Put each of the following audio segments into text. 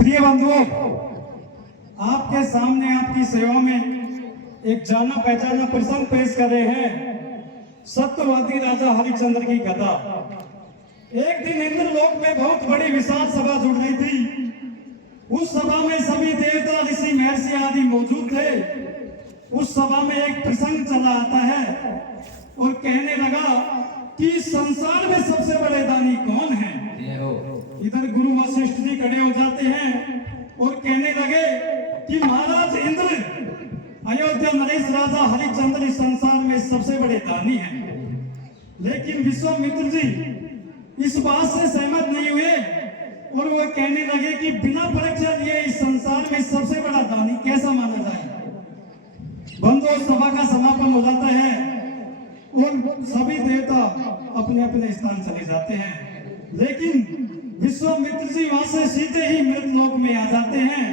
प्रिय बंधुओं, आपके सामने आपकी सेवा में एक जाना पहचाना प्रसंग पेश कर रहे हैं। सत्यवादी राजा हरिश्चंद्र की कथा। एक दिन इंद्रलोक में बहुत बड़ी विशाल सभा जुड़ रही थी। उस सभा में सभी देवता, ऋषि, महर्षि आदि मौजूद थे। उस सभा में एक प्रसंग चला आता है और कहने लगा कि संसार में सबसे बड़े दानी कौन है। इधर गुरु वशिष्ठ जी खड़े हो जाते हैं और कहने लगे कि महाराज इंद्र, अयोध्या नरेश राजा हरिश्चंद्र इस संसार में सबसे बड़े दानी हैं। लेकिन विश्वामित्र जी इस बात से सहमत नहीं हुए और वो कहने लगे कि बिना परीक्षा लिए इस संसार में सबसे बड़ा दानी कैसा माना जाए। बंधुओं, सभा का समापन हो जाता है और सभी देवता अपने अपने स्थान चले जाते हैं। लेकिन विश्वामित्र जी वहां से सीधे ही मृत लोक में आ जाते हैं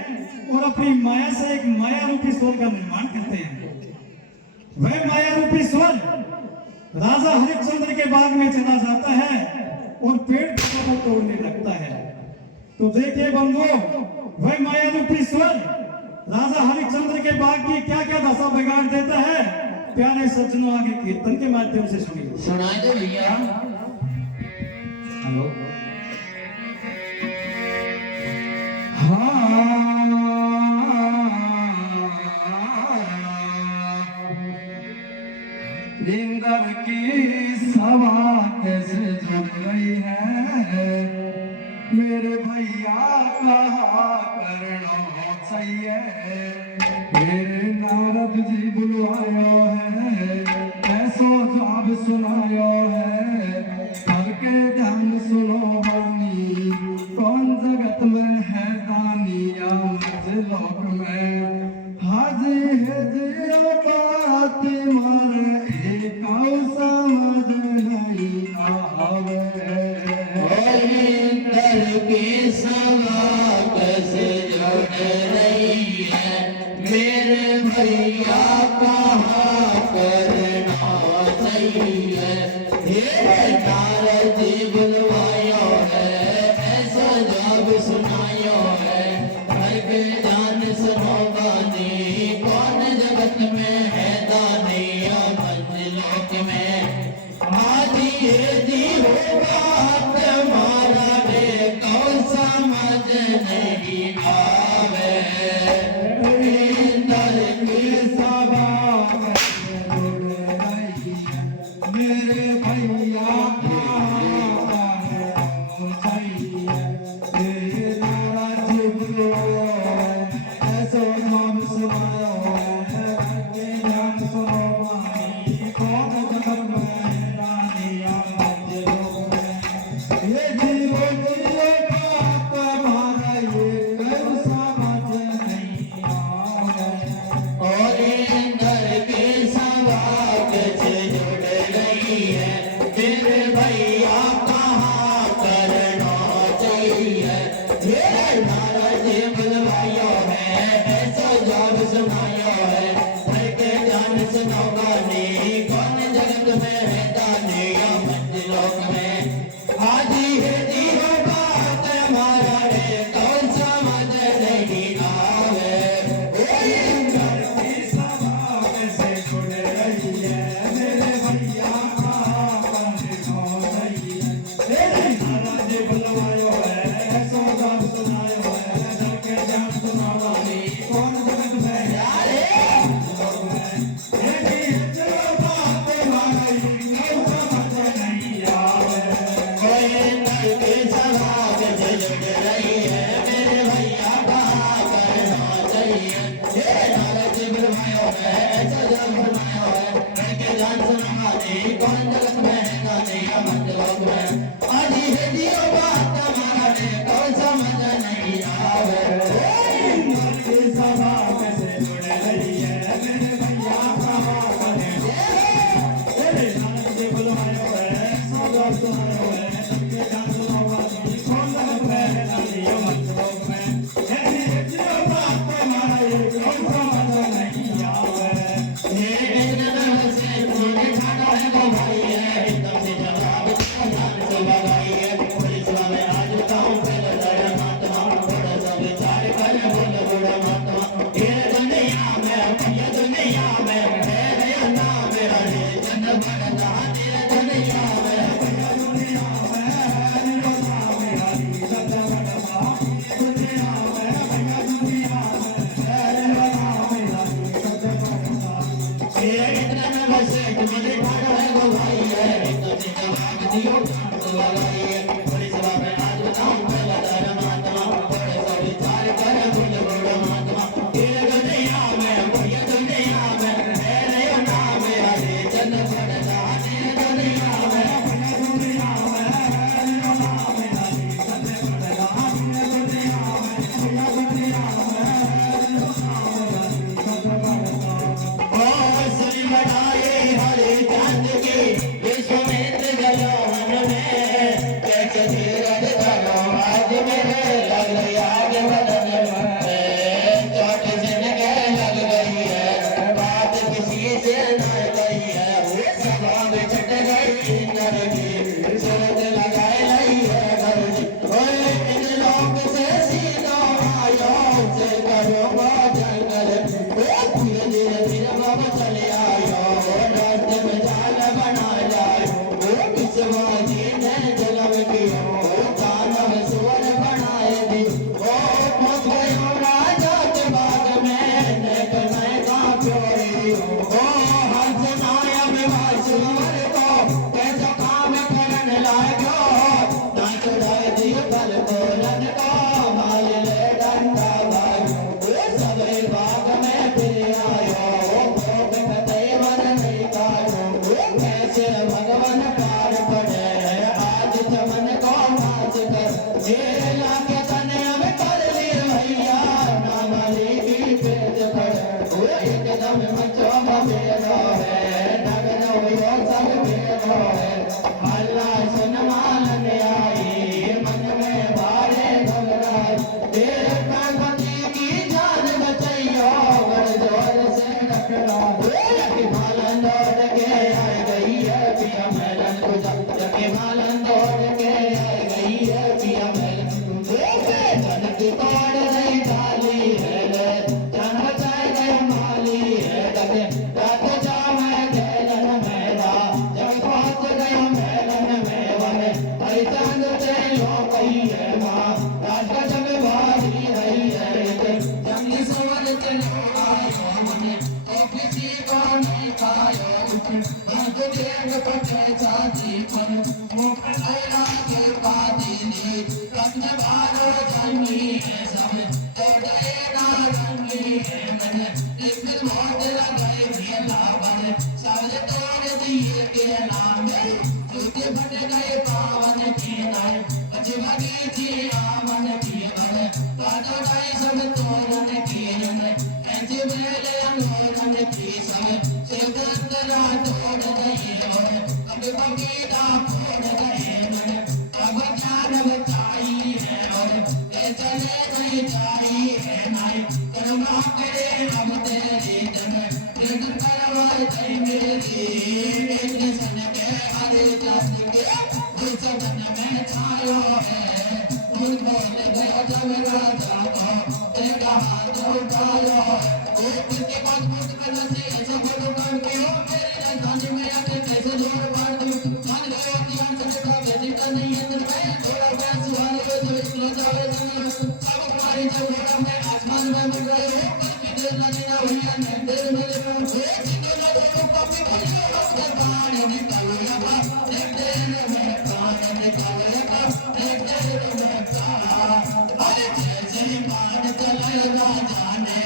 और अपनी माया से एक माया रूपी स्वर का निर्माण करते हैं। वह माया रूपी स्वर राजा हरिश्चंद्र के बाग में चला जाता है और पेड़ को तोड़ने लगता है। तो देखिए बंधुओं, वह माया रूपी स्वर राजा हरिश्चंद्र के बाग की क्या क्या दशा बिगाड़ देता है। प्यारे सज्जनों, आगे कीर्तन के माध्यम से सुनिए। सुनाई दे भैया। हेलो। इंद्र की सभा कैसे जुड़ रही है, मेरे भैया कहा करना चाहिए। मेरे नारद जी बुलवायो है, ऐसो जवाब सुनायो है। करके ध्यान सुनो बानी, कौन जगत में है दानी या मुझे लोक में। हाजी है जिया बात मारे एक समझ नहीं आवे। इंद्र की सभा कैसे जुड़ रही है, मेरे भैया कहा करना चाहिए। हे नारद जी बुलवायो है, ऐसा जवाब सुनायो है। करके ध्यान सुनो बानी, कौन जगत में है दानी या मंजिलोक में। आदि ये जी होगा तुम्हारा रे, कौन समझ नहीं आवे। इंद्र की सभा मेरे भैया कौन जगत में है दानी या मंजिलोक में। आदि है जियो बात हमारा धीरज धरो आज मेरे लग गई आग बदन में चोट जिनके लग गई है बात किसी से न गई है वो सभा में छट गई नरकी सूरत लगाए लई है गरजी ओए इन लोग से सीधा आयो से करो जंगल ओ धीरे धीरे धीरे बाबा चले आयो रास्ते में जाल बना लायो ओ किसवाजी ने जन्म किया दानव सुवर बनाए दी ओ पहुंच गयो राजा के बाग में नेक मैं का प्योरी ओ हंस नायक वासुवर को कैसा काम करन लागो ना चढ़ाए दी बल बोलन को माल ले डंडा भाई ओ सबे बाग में फिर आयो भोग कतई मन नहीं काटो ओ कैसे भगवान पार पड़े आज चमन को नाच कर जेला के तने अब कर ली भैया ना माली की पेट पड़े ओ एकदम मचो मेरो है नगनो यो सब मेरो है अल्लाह सुन मालन आई मन में भारे घबराए तेरे पार्वती की जान बचाइयो बड़ जोर से टकरा मालन दौड़ के आ गई है पिया मैलन गुजर के मालन दौड़ के आ गई है पिया मैलन जन की तोड़ नहीं डाली है जान बचाए गए माली है तके रात जा मैं गैलन मेरा जब पहुंच गया मैलन मेवा में हरी चांद से लो कही है माँ रात का जब भारी रही है जंगली सवर चलो आयो मने तो किसी को नहीं खायो भाग देख पटे चाची पर मुख लैला के पादीनी रंग भारो जंगी है सब तोड़े ना रंगी है मैंने एक दिन मोट लगाए खेला बने सारे तोड़ दिए के नाम जूते फट गए पावन के नाम अजवागी थी आमन की बने पादो गाई सब तोड़न की ने ऐसे मेले अंगोरन की सब सेवंदरा तोड़ गए और अब बगीचा फोड़ गए मैंने अब ज्ञान बचाई है और ये चले नहीं जाई है नाई करुणा करे हम तेरी जन प्रेम करवाए दे मेरी एक सन के हरे चंद के उस मन में छायो है उन बोल गया जब राजा को तेरा हाथ उठायो ओ कितनी मजबूत कर से ऐसा बोलो काम कियो मेरे राजधानी में आके कैसे जोर मार दूं मान गयो ध्यान से का बेटी का नहीं अंदर में थोड़ा पैस वाले को जो इसलो जावे जंगल सब कुमारी जब घोड़ा में आसमान में मिल रहे हो पर भी देर लगे ना भैया नंदेर मेरे में ओ चितो ना तो कभी बोलियो अपने बाण निकाल या बा देख दे में प्राण निकाल या बा देख दे में प्राण अरे जैसे बाण चले राजा ने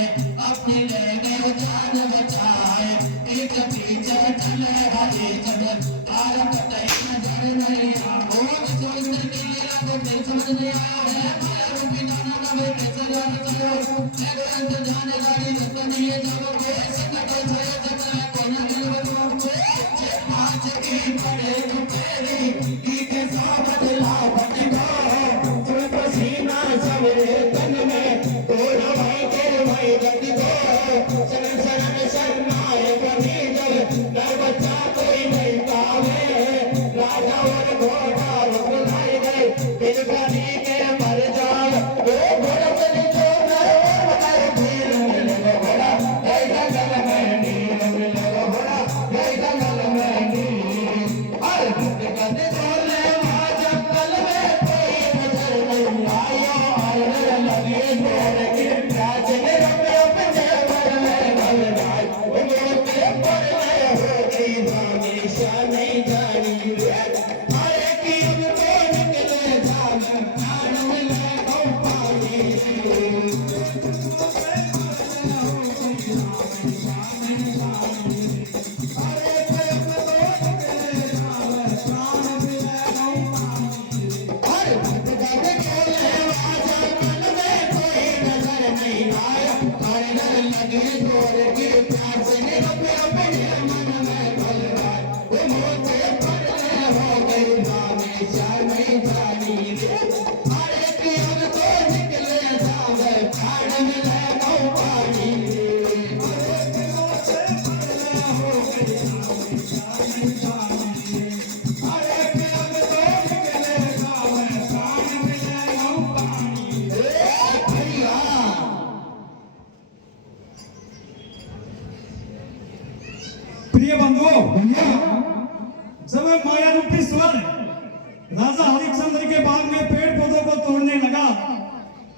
अपनी ले गए जान बचाए एक पीछे चले हरी चंद्र तारा कतई नजर नहीं आओ जो इंद्र की लीला को दिल समझ नहीं आया है माया रूपी दाना का वे कैसे जान चलो मेरे अंदर जाने गाड़ी रस्ता नहीं है जाओ कोई संकट हो जाए जब मैं कोना मिल वो जे पांच की पड़े तो तेरी की के साथ बदला बदला तुम पसीना सवेरे तन में तोड़ा भाई तेरे भाई गति को शरण शरण शरणाए बनी जब नर बच्चा कोई नहीं पावे राजा और घोड़ा रुक लाई गए बिन बनी के मर जाओ वो घोड़ा चली जो नर और भीड़ मिले घोड़ा गई जंगल में नील मिले घोड़ा गई जंगल में नील हर गंदे बोले वहाँ जंगल में कोई नजर नहीं आया और लगे घोड़े की प्यास ने रमे अपने मन में भर जाए वो मोटे पर हो गई हमेशा नहीं जानी अरे कि अब तो निकले जान जान मिले पानी जानी हरिश्चंद्र के बाग में पेड़ पौधों को तोड़ने लगा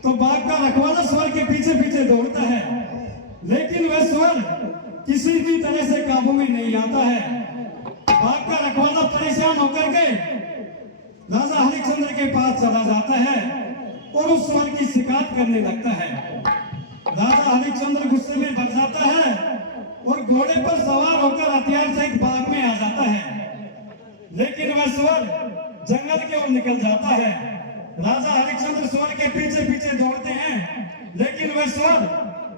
तो बाग का रखवाला स्वर के पीछे पीछे दौड़ता है, लेकिन वह स्वर किसी भी तरह से काबू में नहीं आता है। बाग का रखवाला परेशान होकर के राजा हरिश्चंद्र के पास चला जाता है और उस स्वर की शिकायत करने लगता है। राजा हरिश्चंद्र गुस्से में भर जाता है और घोड़े पर सवार होकर हथियार सहित बाग में आ जाता है, लेकिन वह स्वर जंगल की ओर निकल जाता है। राजा हरिश्चंद्र स्वर के पीछे पीछे दौड़ते हैं, लेकिन वह स्वर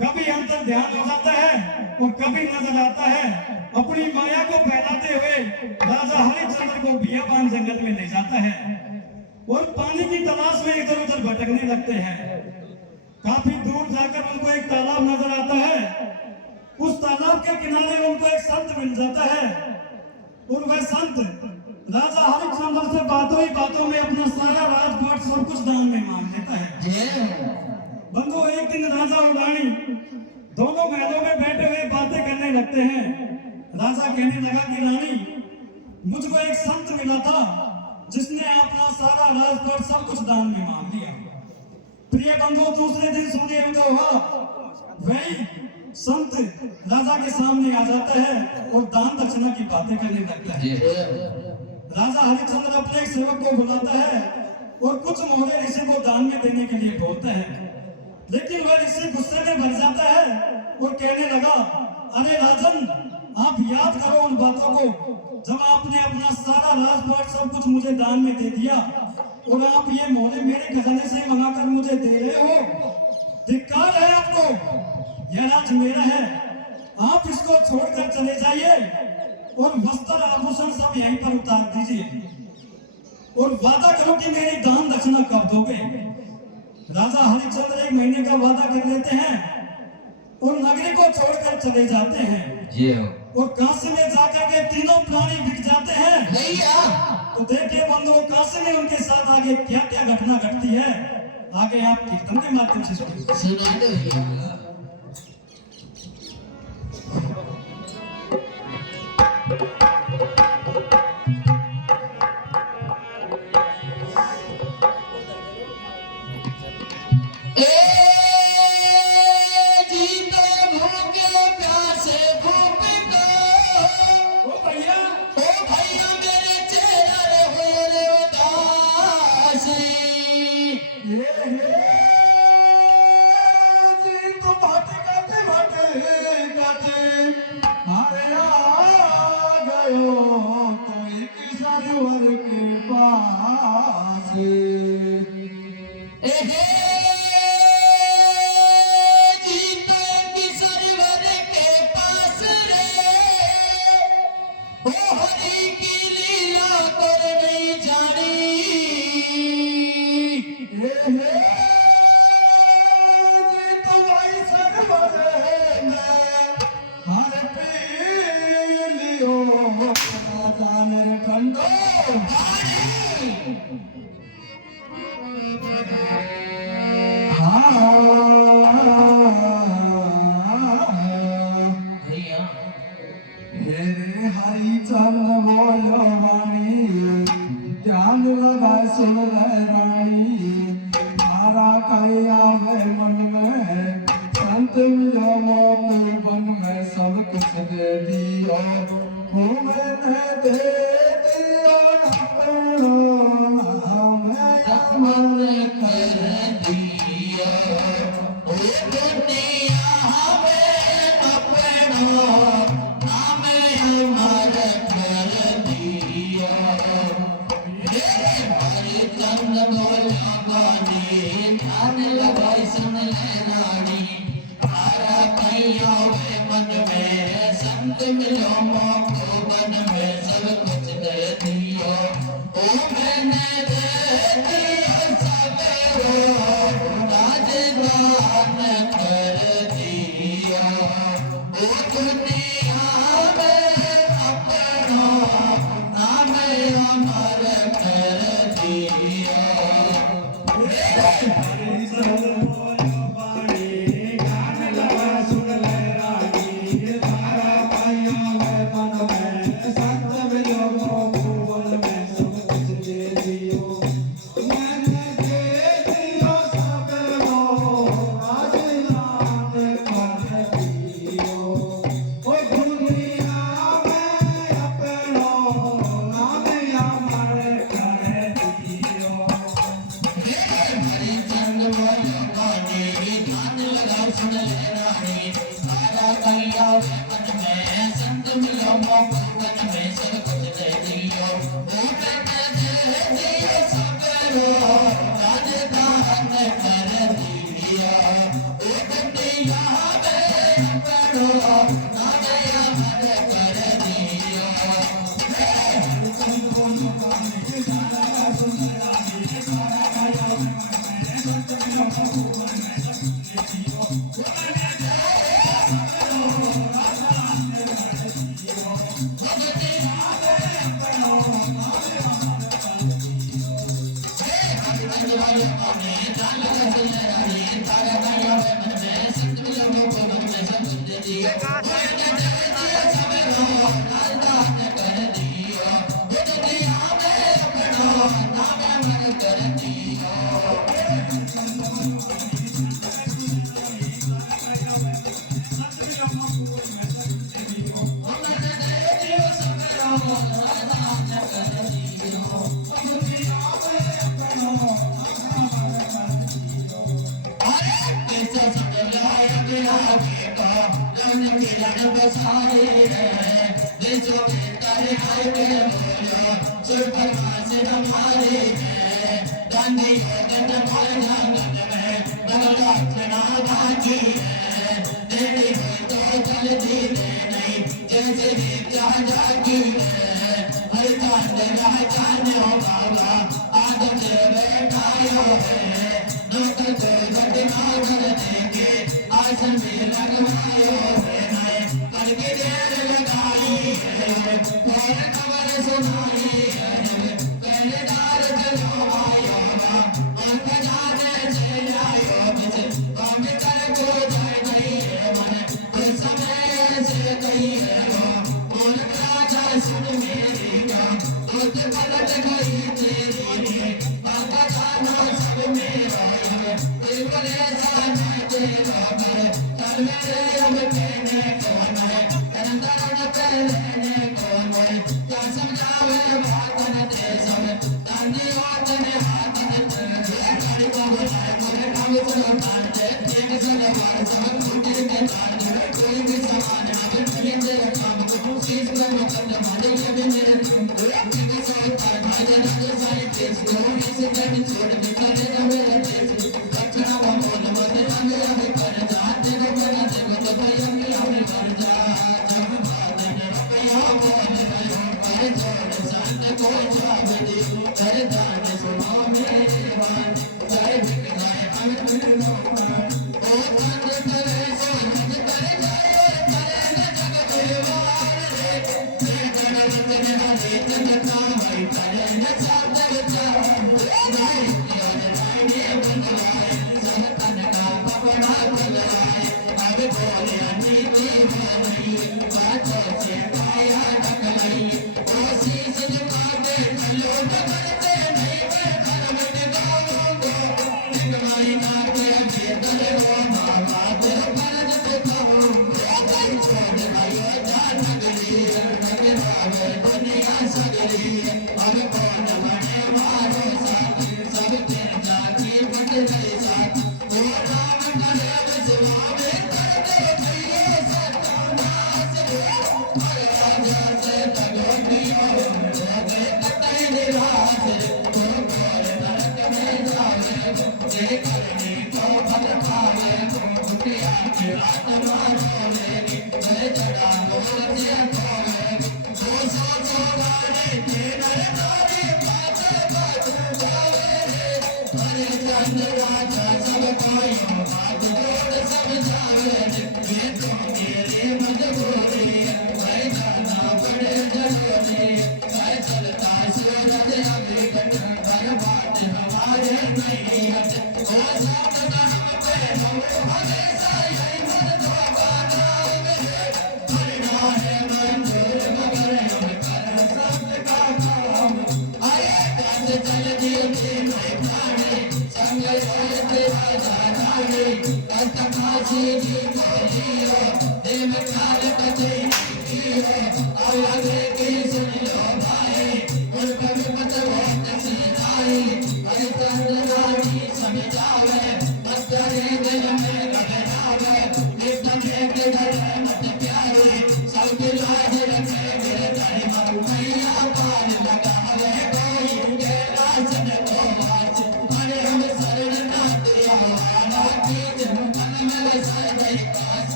कभी अंतर ध्यान हो जाता है और कभी नजर आता है। अपनी माया को फैलाते हुए राजा हरिश्चंद्र को बियाबान जंगल में ले जाता है और पानी की तलाश में इधर उधर भटकने लगते हैं। काफी दूर जाकर उनको एक तालाब नजर आता है। उस तालाब के किनारे उनको एक संत मिल जाता है और वह संत राजा हरिश्चंद्र से बातों ही बातों में अपना सारा राजपाट सब कुछ दान में मांग लेता है। बंधु, एक दिन राजा और रानी दोनों महलों में बैठे हुए बातें करने लगते हैं। राजा कहने लगा कि रानी, मुझको एक संत मिला था जिसने अपना सारा राजपाट सब कुछ दान में मांग दिया। प्रिय बंधु, दूसरे दिन सूर्य उदय हुआ, वही संत राजा के सामने आ जाता है और दान दक्षिणा की बातें करने लगता है। राजा हरिश्चंद्र अपने एक सेवक को बुलाता है और कुछ मोहरे ऋषि को दान में देने के लिए बोलता है, लेकिन वह ऋषि गुस्से में भर जाता है और कहने लगा, अरे राजन, आप याद करो उन बातों को जब आपने अपना सारा राजपाट सब कुछ मुझे दान में दे दिया और आप ये मोहरे मेरे खजाने से मंगाकर मुझे दे रहे हो। धिक्कार है आपको, यह राज मेरा है। आप इसको छोड़कर चले जाइए और वस्त्र आभूषण सब यहीं पर उतार दीजिए और वादा करो कि मेरी दान दक्षिणा कब दोगे। राजा हरिश्चंद्र 1 महीने का वादा कर लेते हैं और नगरी को छोड़कर चले जाते हैं और काशी में जाकर के तीनों प्राणी बिक जाते हैं। तो देखिए बंधुओं, काशी में उनके साथ आगे क्या क्या घटना घटती है, आगे आप कीर्तन के माध्यम से सुनिए। राजे दान कर दिया एक दिया में पड़ो नामे अमर कर दिया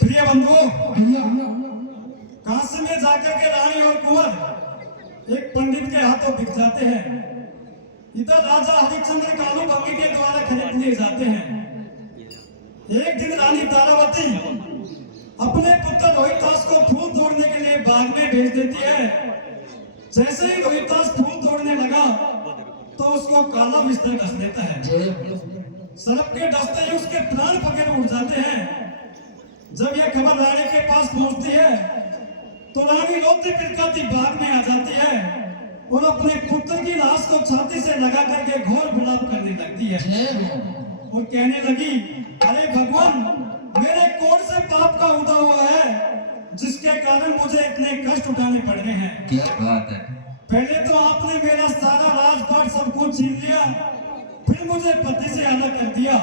प्रिय बंधुओं, काशी में जाकर के रानी और कुंवर एक पंडित के हाथों बिक जाते हैं। इधर राजा हरिश्चंद्र कालू भंगी के द्वारा खरीद लिए जाते हैं। एक दिन रानी तारावती अपने पुत्र रोहितास को फूल तोड़ने के लिए बाग में भेज देती है। जैसे ही रोहितास फूल तोड़ने लगा तो उसको काला बिस्तर डस देता है। सड़क के डसते ही उसके प्राण पकड़ उठ जाते हैं। जब यह खबर रानी के पास पहुंचती है तो रानी रोती पिटकाती बाग में आ जाती है और अपने पुत्र की लाश को छाती से लगा करके घोर विलाप करने लगती है और कहने लगी, अरे भगवान, मेरे कौन से पाप का उदा हुआ है जिसके कारण मुझे इतने कष्ट उठाने पड़ रहे हैं। क्या बात है। पहले तो आपने मेरा सारा राजपाट सब कुछ छीन लिया, फिर मुझे पति से अलग कर दिया।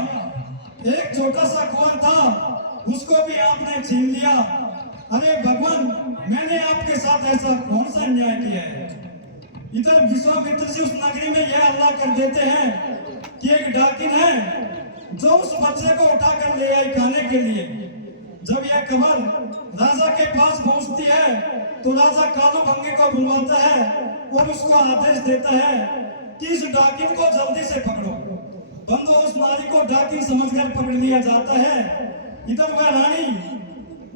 एक छोटा सा कुंवर था, उसको भी आपने छीन लिया। अरे भगवान, मैंने आपके साथ ऐसा कौन सा अन्याय किया है। इधर विश्वामित्र जी उस नगरी में यह अल्लाह कर देते हैं कि एक डाकिन है जो उस बच्चे को उठाकर ले आई खाने के लिए। जब यह खबर राजा के पास पहुंचती है तो राजा कालू भंगी को बुलवाता है और उसको आदेश देता है कि इस डाकिन को जल्दी से पकड़ो। बंधु, उस नारी को डाकिन समझकर पकड़ लिया जाता है। इधर वह रानी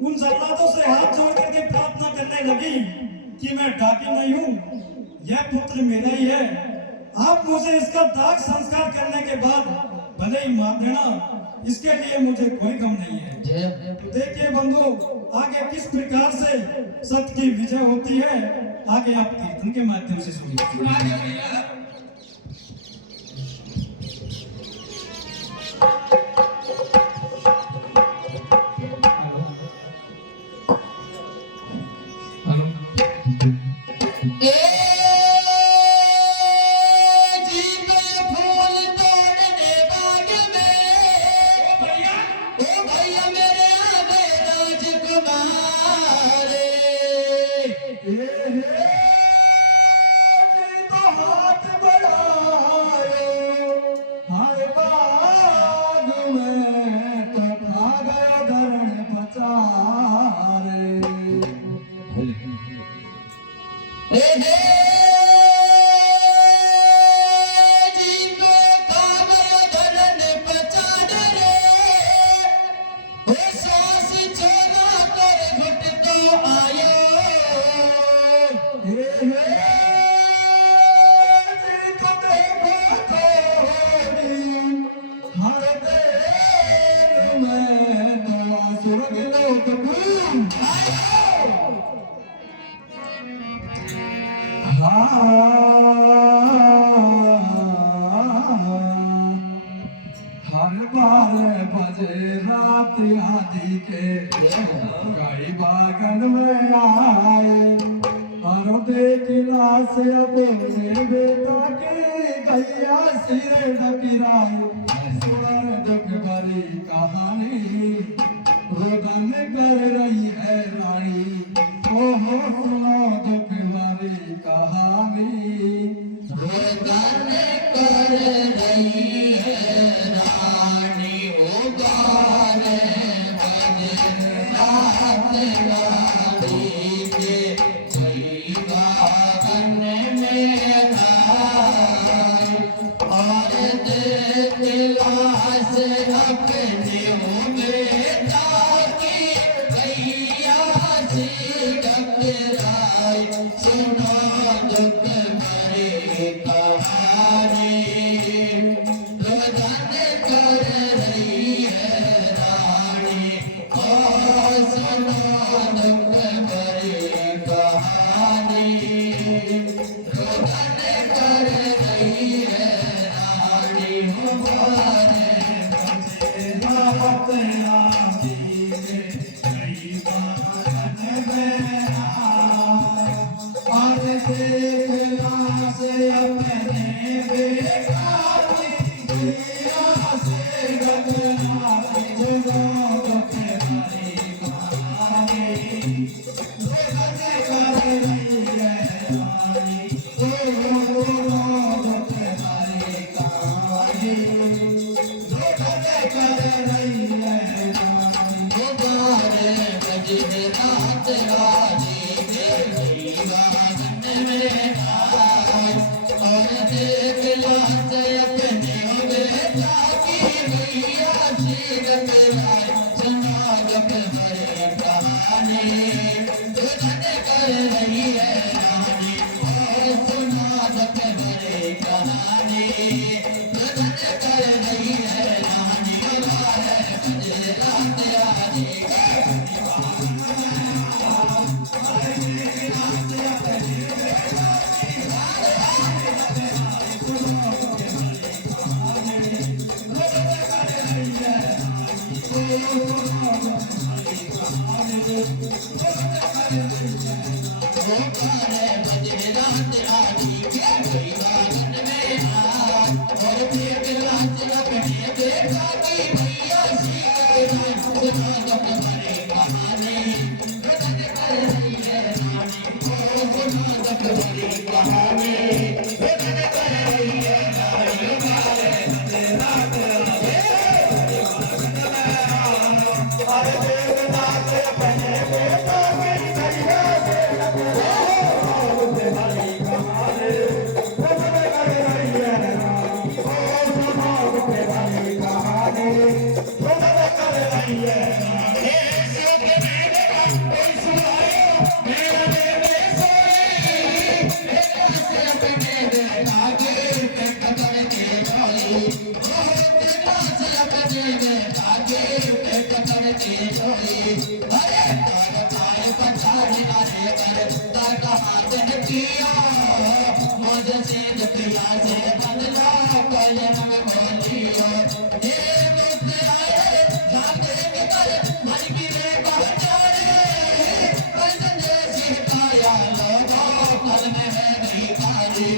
उन जल्लादों से हाथ जोड़ करके प्रार्थना करने लगी कि मैं डाकिन नहीं हूं, यह पुत्र मेरा ही है। आप मुझे इसका दाग संस्कार करने के बाद भले ही मार देना, इसके लिए मुझे कोई गम नहीं है। देखिए बंधु, आगे किस प्रकार से सत्य की विजय होती है, आगे आप कीर्तन के माध्यम से सुनिए। हर बार बजे रात आदि के कई बागन में आए और देखला से अपने बेटा के गैया सिर डकिराए। सुन दुख भरी कहानी रोदन कर रही है रानी, ओहो सुनो दुख भरी कहानी रोदन कर रही है रानी। ओ गाने बजे रात रानी के कई बागन में आए और देखला से अपने बेटा की गैया से डकराए। सुनो दुख भरी कहानी रोदन कर रही है रानी, ओ सुनो दुख भरी कहानी रोदन कर रही है रानी। हमारे बचे रात आदि के कई बागन में आए और देखला से अपने बेटा की गैया से डकराए। सुनो दुख भरी कहानी रोदन कर रही है रानी, ओ सुनो दुख भरी कहानी रोदन कर रही है रानी। हमारे बजे रात रानी के कई बागन में आए और देखला से अपने बेटा की गैया से डकराए। सुनो दुख भरी कहानी रोदन कर रही है रानी, ओ सुनो दुख भरी कहानी रोदन कर रही है रानी। हमारे बजे रात रानी के देवे ताके पेट करके जोड़ी अरे तार पाए पछाड़ी नारे कर तार का हाथ न किया मुझ से दुखिया से बदला कलम में बोलियो ये मुझसे आए जाते निकल मन की रे बचारे कंचन जैसी काया लोगों कल में है नहीं खाली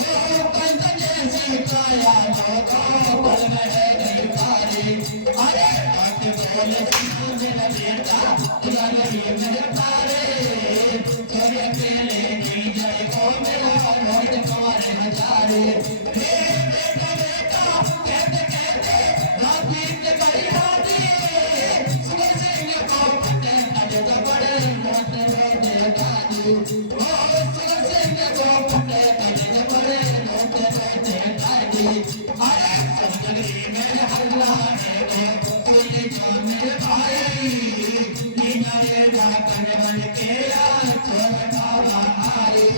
वो कंचन जैसी काया लोगों कल में है नहीं खाली अरे आके बोले मेरा बेटा तेरा नहीं मेरे पारे तेरे अकेले नहीं जाए को मेरा रोड तुम्हारे हजारे हे बेटा बेटा कहते कहते रात बीत गई राती सुबह से को पते नजर जबड़े मोटे मोटे गाली ओ सुबह से को पते नजर जबड़े मोटे मोटे गाली अरे समझ मेरे हल्ला है कोई जान मेरे भाई नीना रे जाकर बन के चोर बाबा आई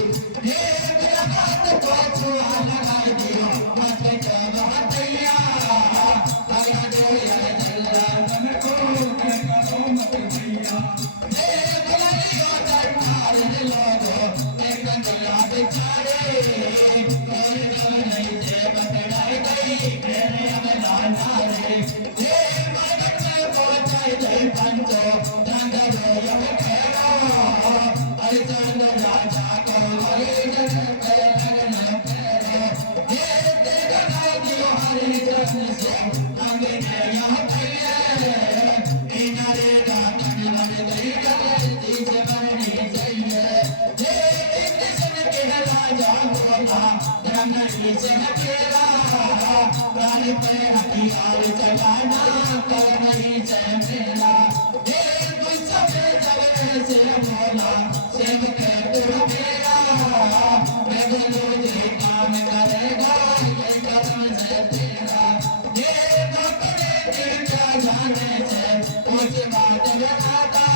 हे मेरा हाथ को छुआ लगा दियो मत जब हटैया लगा दो यार जल्ला मन को कहना तो मत भैया हे बुलाइयो दरबार रे लोगो एक गला बेचारे कोई तो नहीं दे बतड़ाई गई मेरे अमलाना रे हे मगन में पहुंचाई दे पंचो डंगरो यम खेरो अरे चंद राजा को हरि जन पे लगन फेरो हे तेरा दियो हरि जन से अंगे ने यहाँ भैया इनारे गातन मन गई गलती से मरनी चाहिए हे कृष्ण के राजा बोला ब्रह्मणी से हटेरा प्राण पे हथियार चलाना कर नहीं से मेरा हे गुस्सा में जब से बोला सेव के तू मेरा मैं बोलूं ये काम करेगा ये कदम से तेरा ये नौकरे दिल का जाने से उस बात बनाता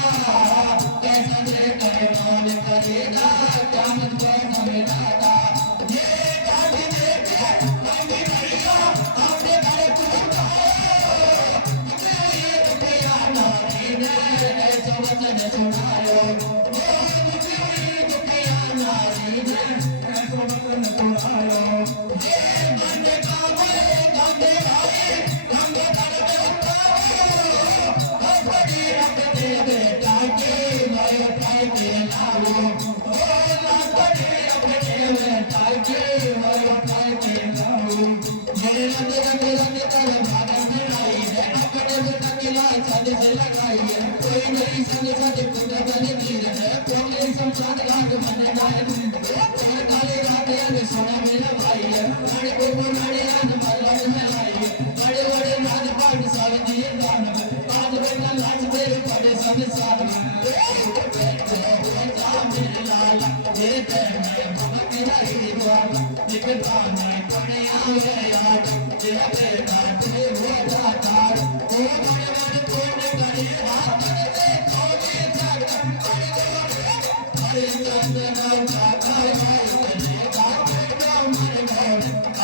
कैसा से करे मौन करेगा काम को मिलाता ये गाड़ी देखे हम भी भैया अपने घर को ये रुपया नारी ने ऐसा वचन सुनायो कोई नहीं संग साथ पुत्र बने वीर है कोई संसार लाग मन जाए काले रात याद सोना मेरा भाई है बड़े को नाड़े याद मल्लाज में लाई बड़े बड़े नाद पाट साल दिए दान आज बेटा लाज मेरे बड़े संसार में मेरे लाला मेरे पैर में भगत रही द्वार निकटा में पड़े आए याद तेरा बेटा तेरे हो जाता ओ बड़े बड़े पुण्य करे हाथ से खोले जाकर चंदना का भाई कने का बेटा मर गया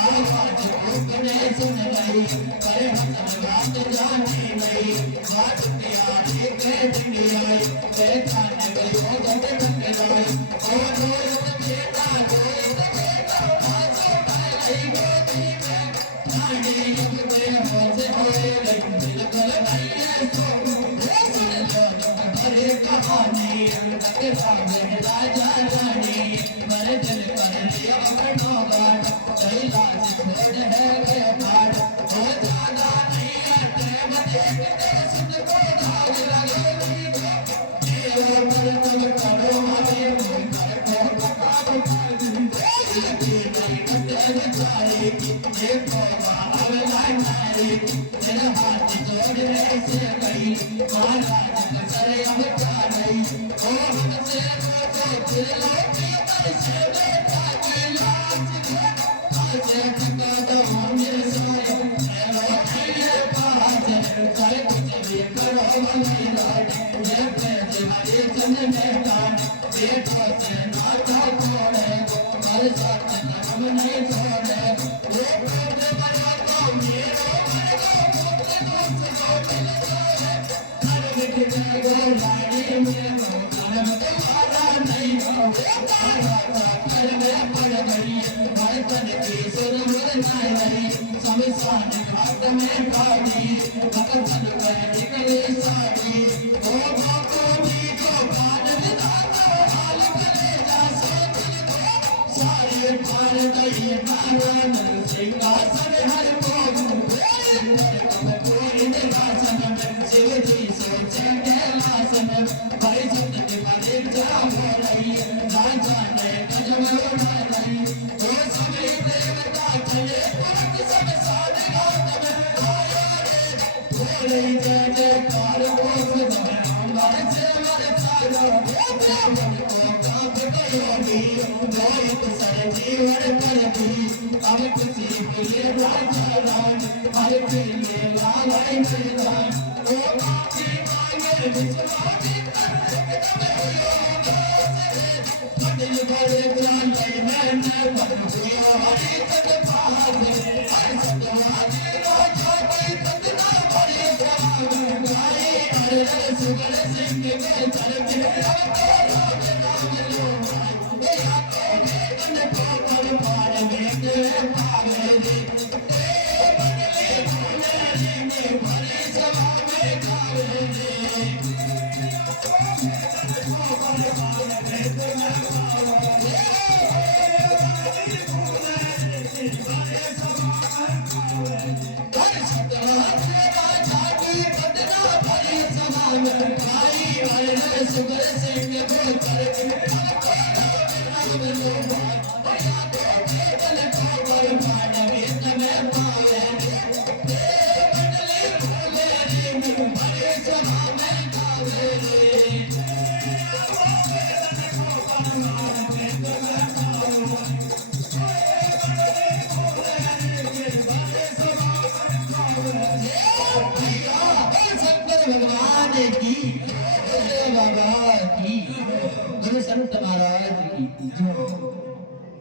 आवाज उसने सुन ली करे हसन बात जानी नहीं बात प्यारी के दिन आई बेटा ने गयो जब तक आई ओ रोज बेटा आजो भाई गोदी में नानी अब वे हो से होए दिल कर नहीं सो हरे कहानी के सामने राजा रानी मर दिल कर लिया अपनो गाड़ कैलाश छोड़ है गए भाड़ हो जाना नहीं आते मते किते सुन को धाग लगे ये मर तब करो हमें कोई कर को पका ये नहीं कटे बेचारे ये को अवला नारी तेरा हाथ जोड़ रे से गई महाराज कसरे अब जा रही ओ हमसे को दिल के से बेटा की लाज आज टका दो मेरे सोए ये बात कर कुछ भी करो मनी लाड ये पे तुम्हारे जन में कान बेटा से नाता छोड़े हर साथ हम नहीं छोड़े वो बड़ा को मेरो मन को गोलाड़ी में हो कर्म तुम्हारा नहीं हो तारा चक्कर में पड़ गई बर्तन की सुरमुर न रही शमशान घाट में खाड़ी भगतन में निकले साड़ी ओ बापू जी को कानन दाता हाल करे जा सारे पार गई नारायण सिंहासन हर को कोई निवासन शिव जी सोचे कैलासन भाई संत के परीक्षा हो रही ना जाने कदम उठा रही तो सभी देवता चले तुरंत सब सारे घाट में आया रे बोले जय जयकार बोल दे हमारे से हमारे तारा मन को कांप गयोगी लोहित सर जीवन कर दी अब किसी के लिए राजा राज हर के लिए लालाई मैदान ओ बाकी मांगे विश्वासी दिल भरे जाने मैंने बंदियों हरी तक पास हर सतवादी राजा की तकना भरी सलाम गाई अरे सुगल सिंह के चरचे अब तो राम लो भाई या तो बेगन को कर पार में पावे दे बदले भूले में भरी सभा में गावे दे सुगर सिंह को करके राम लो भाई या तो केवल खबर मानवे में पावे बदले भोले रे में भरे सभा में गावे रे शंकर भगवान की बाबा की गुरु संत महाराज की जय।